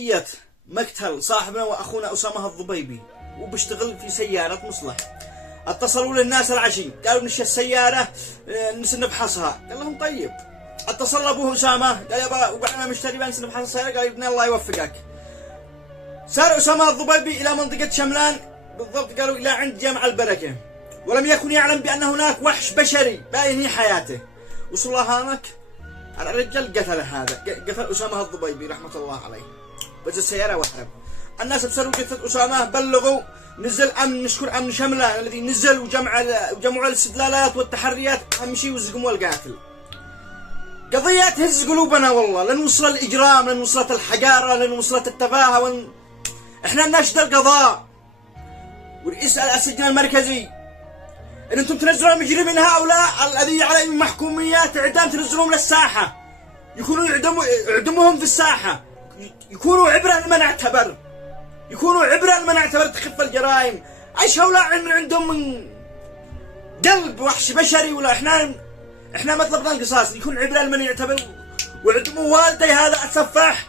قضية مقتل صاحبنا وأخونا أسامة الضبيبي وبيشتغل في سيارة مصلح. اتصلوا للناس العشي قالوا نشي السيارة نبحثها، قال لهم طيب. اتصل أبوه أسامة قال يابا وقعنا مشتري بنس نبحث السيارة، قال ابن الله يوفقك. سار أسامة الضبيبي إلى منطقة شملان بالضبط، قالوا إلى عند جامع البركة، ولم يكن يعلم بأن هناك وحش بشري باين حياته. وصل هناك الرجال قتل هذا، قتل أسامة الضبيبي رحمة الله عليه، بس السيارة وهرب. الناس بسروا قتل أسامة، بلغوا، نزل أمن، نشكر أمن شملان الذي نزل وجمعوا الاستدلالات والتحريات، أهم شيء وزقوا القاتل. قضية تهز قلوبنا والله، لن وصل الإجرام، لن وصلت الحقارة، لن وصلت التفاهة، إحنا نشتى القضاء ورئيس السجن المركزي إن أنتم تنزلون المجرمين هؤلاء الذي عليهم محكوميات إعدام، تنزلوهم للساحة، يكونوا يعدموهم في الساحة، يكونوا عبرة لمن اعتبر، يكونوا عبرة لمن اعتبر تخف الجرائم. ايش هؤلاء من عندهم من قلب وحش بشري؟ ولا احنا مطلبنا القصاص، يكون عبرة لمن يعتبر، وعدموا والدي هذا السفاح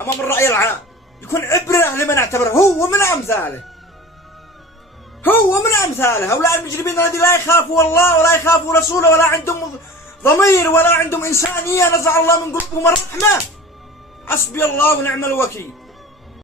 امام الرأي العام، يكون عبرة لمن اعتبر هو ومن امثاله، هو ومن امثاله. هؤلاء المجرمين الذين لا يخافوا الله ولا يخافوا رسوله ولا عندهم ضمير ولا عندهم انسانية، نزع الله من قلوبهم الرحمة. حسبي الله ونعم الوكيل.